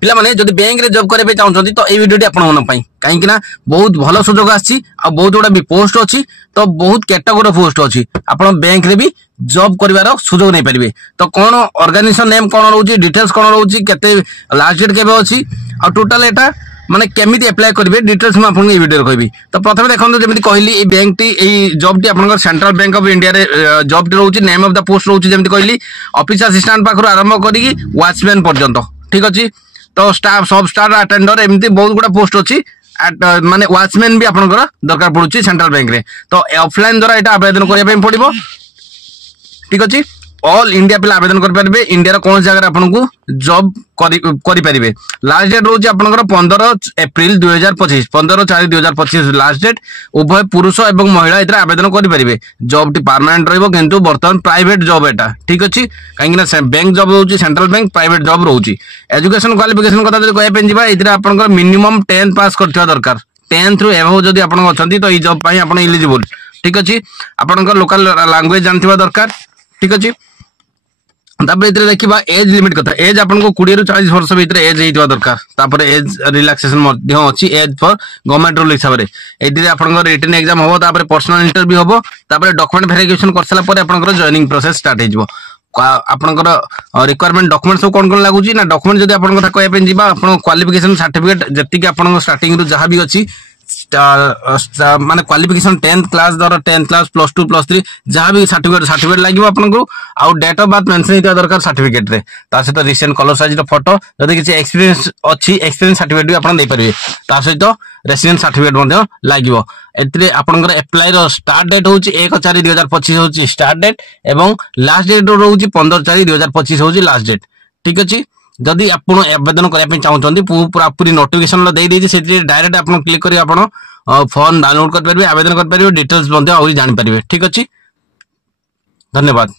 पिला माने जदि बैंक रे जॉब करे चाहते तो ये वीडियो आपण मन पई कहीं ना बहुत भल सुजोग आछि आ बहुत गुडा भी पोस्ट अछि तो बहुत कैटेगरी पोस्ट अछि आपण बैंक रे भी जॉब करिवार सुजोग नै परिबे तो कोन ऑर्गेनाइजेशन नेम कोन रहउची डिटेल्स कोन रहउची केते लास्ट डेट केबे अछि आ टोटल एटा माने केमिति अप्लाई करिवे डिटेल्स मैं आपन ए वीडियो कहबी तो प्रथमे देखंतु जेमिति कहली ए बैंक टी ए जॉब टी आपन सेंट्रल बैंक ऑफ इंडिया रे जॉब टी रहउची नेम ऑफ द पोस्ट रहउची जेमिति कहली ऑफिस असिस्टेंट पाखरु आरंभ करी वॉचमैन पर्यंत ठीक अछि तो स्टाफ सब स्टाफ अटेंडर एमिति बहुत गुडा पोस्ट अछि माने वॉचमैन भी आपन दरकार पड़ुची सेंट्रल बैंक रे तो ऑफलाइन द्वारा एटा आवेदन करिया पे पड़िबो ठीक अछि ऑल इंडिया पे आवेदन कर पारे इंडिया कौन जगह आपन को जॉब करि पारिबे लास्ट डेट रोज आपन 15 अप्रैल 2025 15/4/2025 लास्ट डेट उभय पुरुष एवं महिला इतरा आवेदन करि पारिबे जॉब टी परमानेंट रहइबो किंतु वर्तमान प्राइवेट जॉब एटा ठीक अछि काहेकि ना बैंक जॉब होउची सेंट्रल बैंक प्राइवेट जॉब रहउची एजुकेशन क्वालिफिकेशन कथा जदि कहय पेन जिबा इतरा आपन मिनिमम 10 पास करथिबा दरकार 10 थ्रू एबो जदि आपन अछंती तो ई जॉब पई आपन एलिजिबल ठीक अछि आपन लोकल लैंग्वेज जानथिबा दरकार ठीक अछि तापर इतरे देखिबा एज लिमिट कथा एज आपन को 20 रु 40 वर्ष भीतर एज हेइतबा दरकार तापर एज रिलैक्सेशन मध्य अछि एज फॉर गवर्नमेंट रूल हिसाब रे एटिरे आपन रिटन एग्जाम होबो तापर पर्सनल इंटरव्यू होबो तापर डॉक्यूमेंट वेरिफिकेशन करसला पर आपन जॉइनिंग प्रोसेस स्टार्ट हेइजबो आपन रिक्वायरमेंट डॉक्यूमेंट सब कोन कोन लागुची ना डॉक्यूमेंट जदी आपन कथा कहय पेन जिबा आपन क्वालिफिकेशन सर्टिफिकेट जति कि आपन स्टार्टिंग रु जहां भी अछि माने क्वालिफिकेशन 10th क्लास द्वारा 10th क्लास +2 +3 जहां भी सर्टिफिकेट लागिबो आपन को आउ डेट ऑफ बर्थ मेंशन हिता दरकार सर्टिफिकेट रे ता सहित रिसेंट कलर साइज रो फोटो जदी किछि एक्सपीरियंस अछि एक्सपीरियंस सर्टिफिकेट भी आपन दे परिबे ता सहित रेसिडेंस सर्टिफिकेट मध्ये लागिबो एतरे आपन अप्लाई रो स्टार्ट डेट होछि 1/4/2025 होछि स्टार्ट डेट एवं लास्ट डेट रहउछि 15/4/2025 होछि लास्ट डेट ठीक अछि जदि आपण आवेदन करिया पे चाहउछन्ती पूरा पूरी नोटिफिकेशन ल देई देछि सेति डायरेक्ट आपण क्लिक करी आपण फॉर्म डाउनलोड कर परबे आवेदन कर परबे डिटेल्स मध्ये और जानि परबे ठीक अछि धन्यवाद।